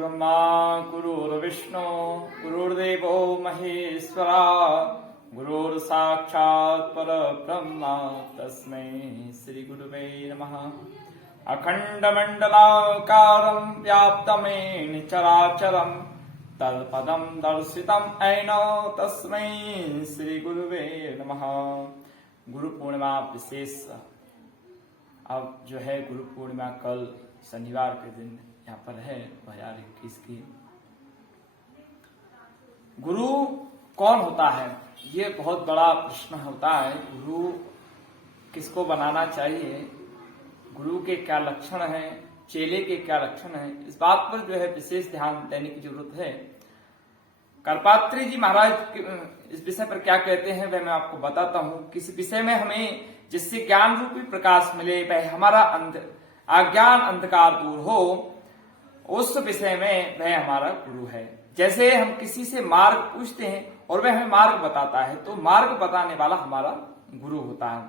गुरुर्ब्रह्मा गुरुर्विष्णु गुरुर्देवो महेश्वरा गुरुर्साक्षात् परब्रह्म तस्मै श्री गुरुवे नमः। अखण्डमण्डलाकारं व्याप्तमेन चराचरं तत्पदं दर्शितं येन तस्मै श्री गुरुवे नमः। गुरु पूर्णिमा विशेष अब जो है गुरु पूर्णिमा कल शनिवार के दिन यहाँ पर है 2021 की। गुरु कौन होता है, ये बहुत बड़ा प्रश्न होता है। गुरु किसको बनाना चाहिए, गुरु के क्या लक्षण हैं, चेले के क्या लक्षण हैं, इस बात पर जो है विशेष ध्यान देने की जरूरत है। करपात्री जी महाराज इस विषय पर क्या कहते हैं वह मैं आपको बताता हूँ। किसी विषय में हमें जिससे ज्ञान रूपी प्रकाश मिले, वह हमारा अज्ञान अंधकार दूर हो, उस विषय में वह हमारा गुरु है। जैसे हम किसी से मार्ग पूछते हैं और वह हमें मार्ग बताता है, तो मार्ग बताने वाला हमारा गुरु होता है।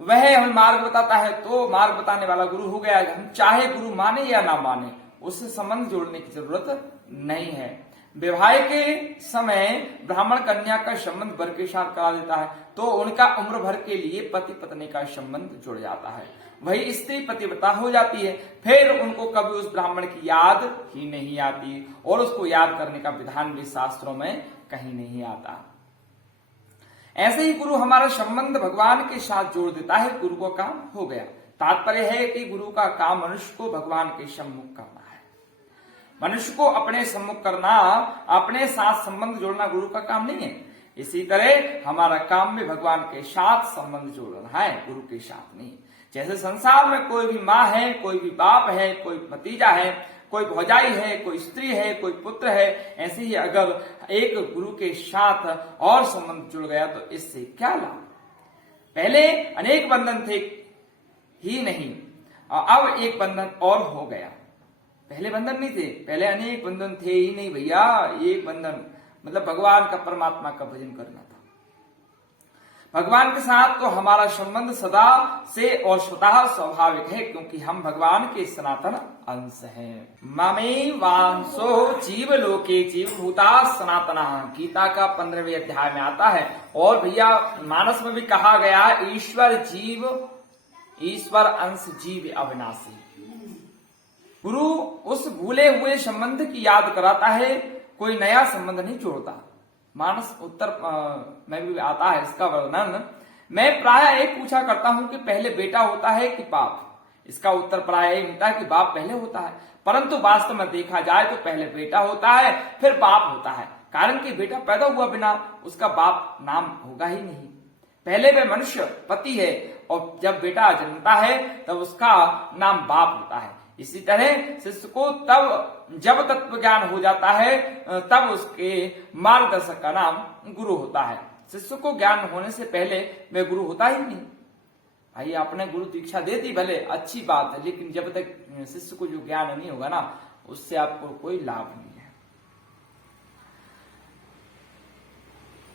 वह हमें मार्ग बताता है तो मार्ग बताने वाला गुरु हो गया। हम चाहे गुरु माने या ना माने, उससे संबंध जोड़ने की जरूरत नहीं है। विवाह के समय ब्राह्मण कन्या का संबंध वर के साथ करा देता है तो उनका उम्र भर के लिए पति पत्नी का संबंध जुड़ जाता है। वही स्त्री पतिव्रता हो जाती है, फिर उनको कभी उस ब्राह्मण की याद ही नहीं आती और उसको याद करने का विधान भी शास्त्रों में कहीं नहीं आता। ऐसे ही गुरु हमारा संबंध भगवान के साथ जोड़ देता है। गुरु का काम हो गया। तात्पर्य है कि गुरु का काम मनुष्य को भगवान के सम्मुख करना है। मनुष्य को अपने सम्मुख करना, अपने साथ संबंध जोड़ना गुरु का काम नहीं है। इसी तरह हमारा काम में भगवान के साथ संबंध जोड़ना है, गुरु के साथ नहीं। जैसे संसार में कोई भी माँ है, कोई भी बाप है, कोई भतीजा है, कोई भौजाई है, कोई स्त्री है, कोई पुत्र है, ऐसे ही अगर एक गुरु के साथ और संबंध जुड़ गया तो इससे क्या लाभ। पहले अनेक बंधन थे ही नहीं, अब एक बंधन और हो गया। पहले बंधन नहीं थे, पहले अनेक बंधन थे ही नहीं भैया। एक बंधन मतलब भगवान का, परमात्मा का भजन करना था। भगवान के साथ तो हमारा संबंध सदा से और स्वतः स्वाभाविक है, क्योंकि हम भगवान के सनातन अंश हैं। ममे वांसो जीव लोके जीव भूता सनातना, गीता का 15वें अध्याय में आता है। और भैया मानस में भी कहा गया, ईश्वर जीव, ईश्वर अंश जीव अविनाशी। गुरु उस भूले हुए संबंध की याद कराता है, कोई नया संबंध नहीं जोड़ता। मानस उत्तर में भी आता है इसका वर्णन। मैं प्राय एक पूछा करता हूं कि पहले बेटा होता है कि बाप। इसका उत्तर प्राय यही होता है कि बाप पहले होता है, परंतु वास्तव में देखा जाए तो पहले बेटा होता है फिर बाप होता है। कारण कि बेटा पैदा हुआ बिना उसका बाप नाम होगा ही नहीं। पहले वह मनुष्य पति है और जब बेटा जन्मता है तब उसका नाम बाप होता है। इसी तरह शिष्य को तब जब तत्व ज्ञान हो जाता है तब उसके मार्गदर्शक का नाम गुरु होता है। शिष्य को ज्ञान होने से पहले वह गुरु होता ही नहीं। भाई आपने गुरु दीक्षा दे दी, भले अच्छी बात है, लेकिन जब तक शिष्य को जो ज्ञान नहीं होगा ना, उससे आपको कोई लाभ नहीं है।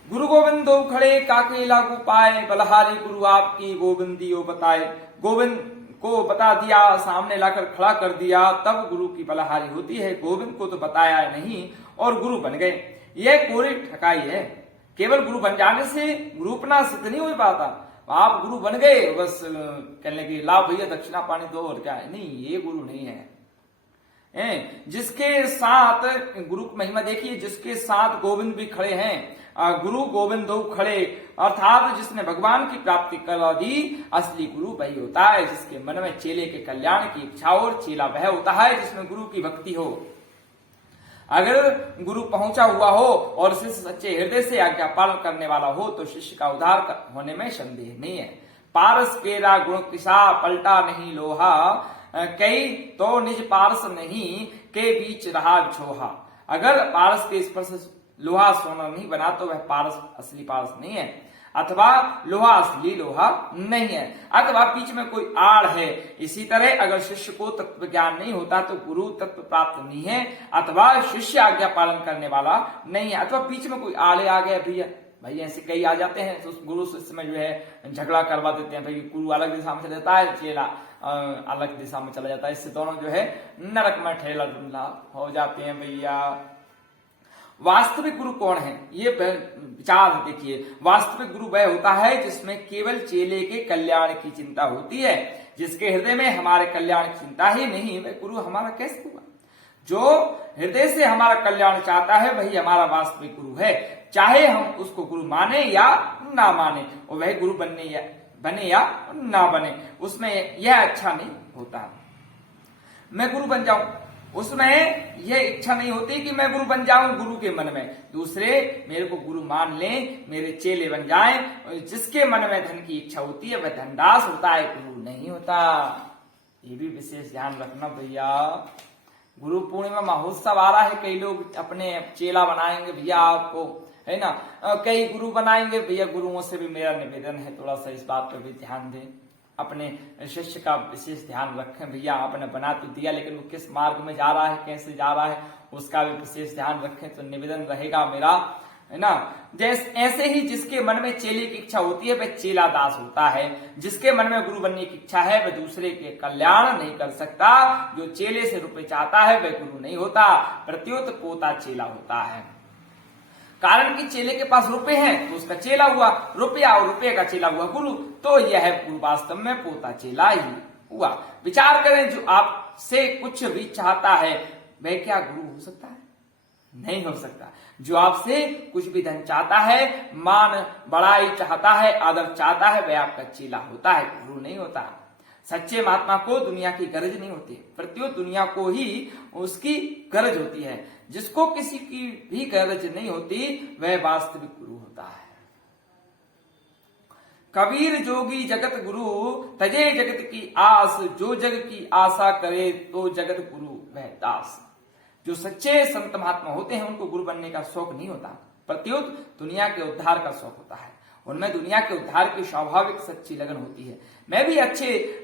गुरु गोविंद दो खड़े काके लागू पाए, बलहारी गुरु आपकी गोविंदियो बताए। गोविंद को बता दिया, सामने लाकर खड़ा कर दिया, तब गुरु की बलहारी होती है। गोविंद को तो बताया नहीं और गुरु बन गए, यह कोरी ठकाई है। केवल गुरु बन जाने से गुरु अपना सिद्ध नहीं हो पाता। आप गुरु बन गए बस कहने की लाभ भैया दक्षिणा पानी दो और क्या है, नहीं, ये गुरु नहीं है। जिसके साथ गुरु की महिमा देखिए, जिसके साथ गोविंद भी खड़े हैं, गुरु गोविंद दो खड़े, अर्थात जिसने भगवान की प्राप्ति करवा दी, असली गुरु वही होता है जिसके मन में चेले के कल्याण की इच्छा हो। और चेला वह होता है जिसमें गुरु की भक्ति हो। अगर गुरु पहुंचा हुआ हो और शिष्य सच्चे हृदय से आज्ञा पालन करने वाला हो तो शिष्य का उद्धार होने में संदेह नहीं है। पारस केरा गुण किसा पलटा नहीं लोहा, कई तो निज पारस नहीं के बीच रहा छोहा। अगर पारस के स्पर्श लोहा सोना नहीं बना तो वह पारस असली पारस नहीं है, अथवा लोहा असली लोहा नहीं है, अथवा बीच में कोई आड़ है। इसी तरह अगर शिष्य को तत्व ज्ञान नहीं होता तो गुरु तत्व प्राप्त नहीं है, अथवा शिष्य आज्ञा पालन करने वाला नहीं है, अथवा बीच में कोई आड़े आ गया भैया। भाई ऐसे कई आ जाते हैं तो उस गुरु शिष्य में जो है झगड़ा करवा देते हैं। भाई गुरु अलग दिशा में चले जाता है, चेला अलग दिशा में चला जाता है। इससे दोनों जो है नरक में ठेला ढूंढना हो जाते हैं भैया। वास्तविक गुरु कौन है, ये विचार देखिए। वास्तविक गुरु वह होता है जिसमें केवल चेले के कल्याण की चिंता होती है। जिसके हृदय में हमारे कल्याण की चिंता ही नहीं, वह गुरु हमारा कैसे हुआ। जो हृदय से हमारा कल्याण चाहता है वही हमारा वास्तविक गुरु है, चाहे हम उसको गुरु माने या ना माने, और वह गुरु बने या ना बने, उसमें यह अच्छा नहीं होता मैं गुरु बन जाऊं। उसमें यह इच्छा नहीं होती कि मैं गुरु बन जाऊं। गुरु के मन में दूसरे मेरे को गुरु मान लें, मेरे चेले बन जाएं। जिसके मन में धन की इच्छा होती है वह धनदास होता है, गुरु नहीं होता। ये भी विशेष ध्यान रखना भैया। गुरु पूर्णिमा महोत्सव आ रहा है, कई लोग अपने चेला बनाएंगे भैया आपको, है ना, कई गुरु बनाएंगे भैया। गुरुओं से भी मेरा निवेदन है थोड़ा सा इस बात पर भी ध्यान दें, अपने शिष्य का विशेष ध्यान रखें भैया। आपने बना तो दिया, लेकिन वो किस मार्ग में जा रहा है, कैसे जा रहा है, उसका भी विशेष ध्यान रखें, तो निवेदन रहेगा मेरा, है ना। जैसे ऐसे ही जिसके मन में चेले की इच्छा होती है वह चेला दास होता है। जिसके मन में गुरु बनने की इच्छा है वह दूसरे के कल्याण नहीं कर सकता। जो चेले से रुपए चाहता है वह गुरु नहीं होता, प्रत्युत पोता चेला होता है। कारण कि चेले के पास रुपए हैं तो उसका चेला हुआ, रुपया और रुपये का चेला हुआ गुरु, तो यह गुरु वास्तव में पोता चेला ही हुआ। विचार करें, जो आपसे कुछ भी चाहता है वह क्या गुरु हो सकता है? नहीं हो सकता। जो आपसे कुछ भी धन चाहता है, मान बड़ाई चाहता है, आदर चाहता है, वह आपका चेला होता है, गुरु नहीं होता। सच्चे महात्मा को दुनिया की गरज नहीं होती, प्रत्युत दुनिया को ही उसकी गरज होती है। जिसको किसी की भी गरज नहीं होती वह वास्तविक गुरु होता है। कबीर जोगी जगत गुरु तजे जगत की आस, जो जग की आशा करे तो जगत गुरु वह दास। जो सच्चे संत महात्मा होते हैं उनको गुरु बनने का शौक नहीं होता, प्रत्युत दुनिया के उद्धार का शौक होता है। उनमें दुनिया के उद्धार की स्वाभाविक सच्ची लगन होती है। मैं भी अच्छे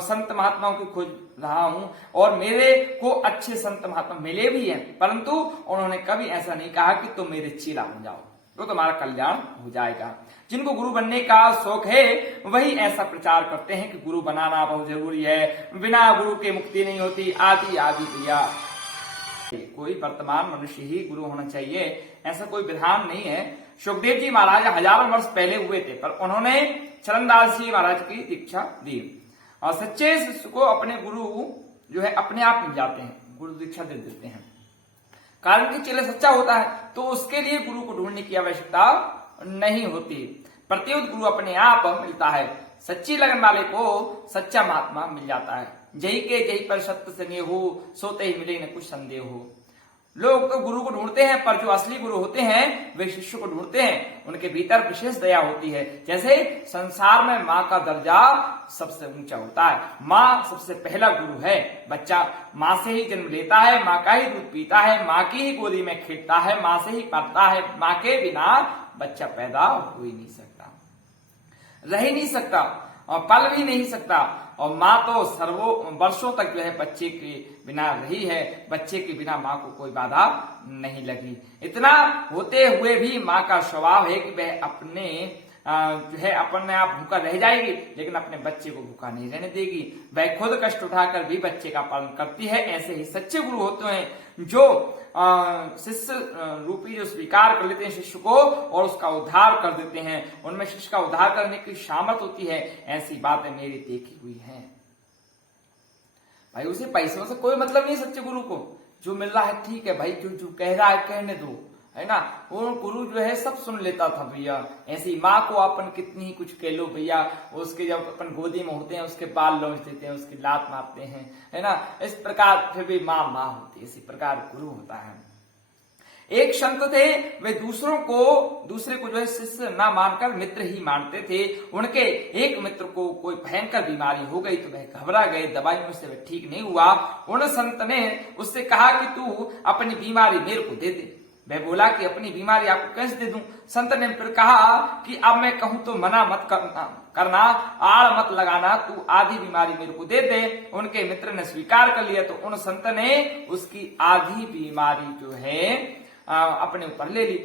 संत महात्माओं की खोज रहा हूं और मेरे को अच्छे संत महात्मा मिले भी हैं, परंतु उन्होंने कभी ऐसा नहीं कहा कि तुम मेरे चेला बन जाओ तो तुम्हारा कल्याण हो जाएगा। जिनको गुरु बनने का शौक है वही ऐसा प्रचार करते हैं कि गुरु बनाना बहुत जरूरी है, बिना गुरु के मुक्ति नहीं होती, आदि आदि भैया। कोई वर्तमान मनुष्य ही गुरु होना चाहिए, ऐसा कोई विधान नहीं है। सुखदेव जी महाराज हजारों वर्ष पहले हुए थे, पर उन्होंने चरणदास जी महाराज की दीक्षा दी और सच्चे शिष्य को अपने गुरु जो है अपने आप मिल जाते हैं, गुरु दीक्षा दे देते हैं। कारण कि चेला सच्चा होता है तो उसके लिए गुरु को ढूंढने की आवश्यकता नहीं होती, प्रत्युत गुरु अपने आप मिलता है। सच्ची लगन वाले को सच्चा महात्मा मिल जाता है। जही के जही पर सत्य से ने हो, सोते ही मिले न कुछ संदेह हो। लोग तो गुरु को ढूंढते हैं, पर जो असली गुरु होते हैं वे शिष्य को ढूंढते हैं। उनके भीतर विशेष दया होती है। जैसे संसार में माँ का दर्जा सबसे ऊंचा होता है, माँ सबसे पहला गुरु है। बच्चा माँ से ही जन्म लेता है, माँ का ही दूध पीता है, माँ की ही गोदी में खेलता है, माँ से ही पढ़ता है। माँ के बिना बच्चा पैदा हो ही नहीं सकता, रह ही नहीं सकता और पल भी नहीं सकता। और माँ तो वर्षों तक जो है बच्चे के बिना रही है, बच्चे के बिना माँ को कोई बाधा नहीं लगी। इतना होते हुए भी माँ का स्वभाव है कि वह अपने जो है अपने आप भूखा रह जाएगी, लेकिन अपने बच्चे को भूखा नहीं रहने देगी। वह खुद कष्ट उठाकर भी बच्चे का पालन करती है। ऐसे ही सच्चे गुरु होते हैं जो शिष्य रूपी जो स्वीकार कर लेते हैं शिष्य को और उसका उद्धार कर देते हैं। उनमें शिष्य का उद्धार करने की सामर्थ होती है। ऐसी बातें मेरी देखी हुई हैं भाई। उसे पैसों से कोई मतलब नहीं, सच्चे गुरु को जो मिल रहा है ठीक है भाई, जो कह रहा है कहने दो, है ना। वो गुरु जो है सब सुन लेता था भैया। ऐसी माँ को अपन कितनी ही कुछ कह लो भैया, उसके जब अपन गोदी में होते हैं उसके बाल लौट देते हैं, उसकी लात मारते हैं, है ना। इस प्रकार फिर भी माँ माँ होती है, इसी प्रकार गुरु होता है। एक संत थे, वे दूसरे को जो है शिष्य ना मानकर मित्र ही मानते थे। उनके एक मित्र को कोई भयंकर बीमारी हो गई तो वह घबरा गए, दवाइयों से वह ठीक नहीं हुआ। उन संत ने उससे कहा कि तू अपनी बीमारी मेरे को दे दे। वह बोला कि अपनी बीमारी आपको कैसे दे दूं। संत ने फिर कहा कि अब मैं कहूं तो मना मत करना, आड़ मत लगाना, तू आधी बीमारी मेरे को दे दे। उनके मित्र ने स्वीकार कर लिया तो उन संत ने उसकी आधी बीमारी जो है अपने ऊपर ले ली।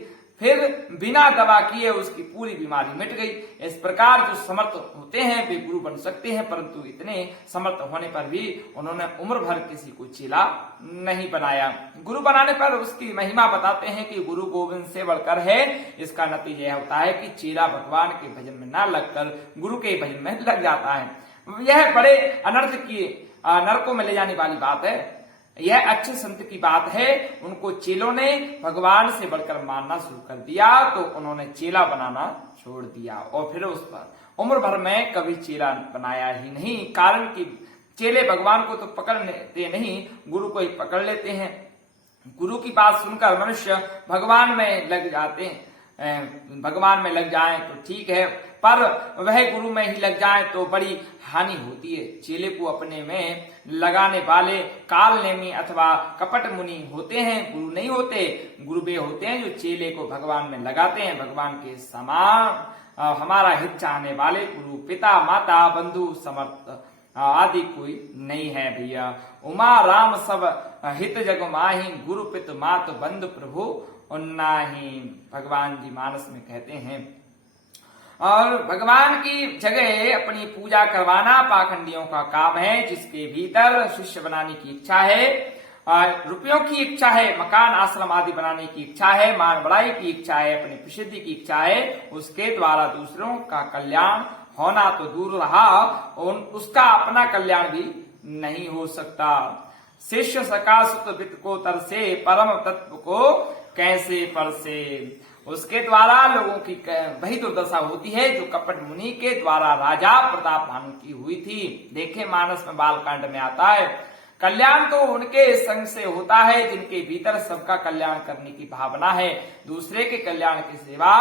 फिर बिना दवा किए उसकी पूरी बीमारी मिट गई। इस प्रकार जो समर्थ होते हैं वे गुरु बन सकते हैं, परंतु इतने समर्थ होने पर भी उन्होंने उम्र भर किसी को चेला नहीं बनाया। गुरु बनाने पर उसकी महिमा बताते हैं कि गुरु गोविंद से बढ़कर है। इसका नतीजा यह होता है कि चेला भगवान के भजन में न लगकर गुरु के भजन में लग जाता है। यह बड़े अनर्थ की नरकों में ले जाने वाली बात है। यह अच्छे संत की बात है। उनको चेलों ने भगवान से बढ़कर मानना शुरू कर दिया तो उन्होंने चेला बनाना छोड़ दिया और फिर उस पर उम्र भर में कभी चेला बनाया ही नहीं। कारण कि चेले भगवान को तो पकड़ लेते नहीं, गुरु को ही पकड़ लेते हैं। गुरु की बात सुनकर मनुष्य भगवान में लग जाते हैं। भगवान में लग जाए तो ठीक है, पर वह गुरु में ही लग जाए तो बड़ी हानि होती है। चेले को अपने में लगाने वाले काल नेमी अथवा कपट मुनि होते हैं, गुरु नहीं होते। गुरु वे होते हैं जो चेले को भगवान में लगाते हैं। भगवान के समान हमारा हित चाहने वाले गुरु पिता माता बंधु समर्थ आदि कोई नहीं है भैया। उमा राम सब हित जग माही, गुरु पित मात बंधु प्रभु उन्ना ही, भगवान जी मानस में कहते हैं। और भगवान की जगह अपनी पूजा करवाना पाखंडियों का काम है। जिसके भीतर शिष्य बनाने की इच्छा है, रुपयों की इच्छा है, मकान आश्रम आदि बनाने की इच्छा है, मान बढ़ाई की इच्छा है, अपनी प्रसिद्धि की इच्छा है, उसके द्वारा दूसरों का कल्याण होना तो दूर रहा, उसका अपना कल्याण भी नहीं हो सकता। शिष्य सका सुत वित्त को तरसे, परम तत्व को कैसे परसे। उसके द्वारा लोगों की वही दुर्दशा होती है जो कपट मुनि के द्वारा राजा प्रताप भानु की हुई थी। देखे मानस में बालकांड में आता है, कल्याण तो उनके संग से होता है जिनके भीतर सबका कल्याण करने की भावना है। दूसरे के कल्याण के सिवा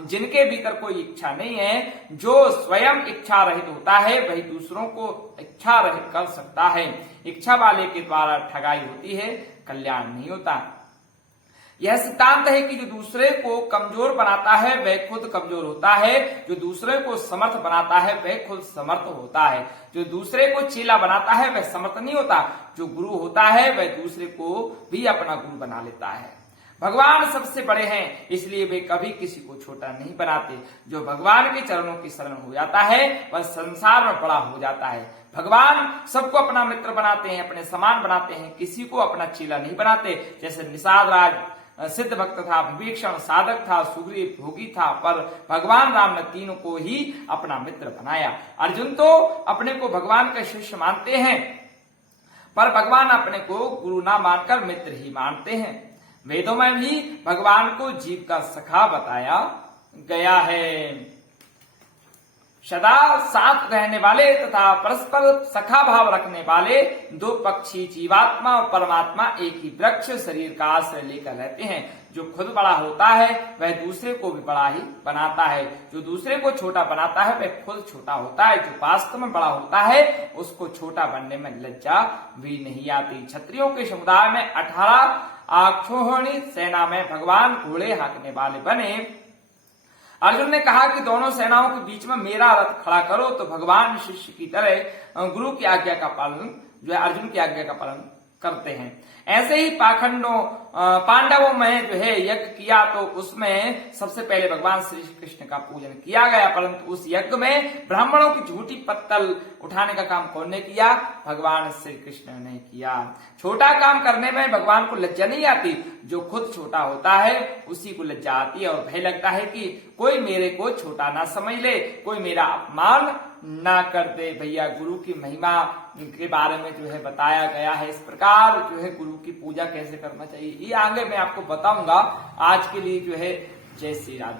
जिनके भीतर कोई इच्छा नहीं है, जो स्वयं इच्छा रहित होता है वही दूसरों को इच्छा रहित कर सकता है। इच्छा वाले के द्वारा ठगाई होती है, कल्याण नहीं होता। यह सिद्धांत है कि जो दूसरे को कमजोर बनाता है वह खुद कमजोर होता है, जो दूसरे को समर्थ बनाता है वह खुद समर्थ होता है। जो दूसरे को चेला बनाता है वह समर्थ नहीं होता। जो गुरु होता है वह दूसरे को भी अपना गुरु बना लेता है। भगवान सबसे बड़े हैं, इसलिए वे कभी किसी को छोटा नहीं बनाते। जो भगवान के चरणों की शरण हो जाता है वह संसार में बड़ा हो जाता है। भगवान सबको अपना मित्र बनाते हैं, अपने समान बनाते हैं, किसी को अपना चेला नहीं बनाते। जैसे निषाद राज सिद्ध भक्त था, विभीषण साधक था, सुग्रीव भोगी था, पर भगवान राम ने तीनों को ही अपना मित्र बनाया। अर्जुन तो अपने को भगवान का शिष्य मानते हैं, पर भगवान अपने को गुरु ना मानकर मित्र ही मानते हैं। वेदों में भी भगवान को जीव का सखा बताया गया है। सदा साथ रहने वाले तथा परस्पर सखा भाव रखने वाले दो पक्षी जीवात्मा और परमात्मा एक ही वृक्ष शरीर का आश्रय लेकर रहते हैं। जो खुद बड़ा होता है वह दूसरे को भी बड़ा ही बनाता है, जो दूसरे को छोटा बनाता है वह खुद छोटा होता है। जो वास्तव में बड़ा होता है उसको छोटा बनने में लज्जा भी नहीं आती। क्षत्रियों के समुदाय में 18 आक्षोहिणी सेना में भगवान घोड़े हाँकने वाले बने। अर्जुन ने कहा कि दोनों सेनाओं के बीच में मेरा रथ खड़ा करो, तो भगवान शिष्य की तरह गुरु की आज्ञा का पालन, जो है अर्जुन की आज्ञा का पालन करते हैं। ऐसे ही पांडवों में जो है यज्ञ किया तो उसमें सबसे पहले भगवान श्री कृष्ण का पूजन किया गया, परंतु उस यज्ञ में ब्राह्मणों की झूठी पत्तल उठाने का काम कौन ने किया? भगवान श्री कृष्ण ने किया। छोटा काम करने में भगवान को लज्जा नहीं आती। जो खुद छोटा होता है उसी को लज्जा आती है और भय लगता है कि कोई मेरे को छोटा ना समझ ले, कोई मेरा अपमान ना कर दे। भैया गुरु की महिमा के बारे में जो है बताया गया है, इस प्रकार जो है गुरु की पूजा कैसे करना चाहिए ये आगे मैं आपको बताऊंगा। आज के लिए जो है जय श्री राधे।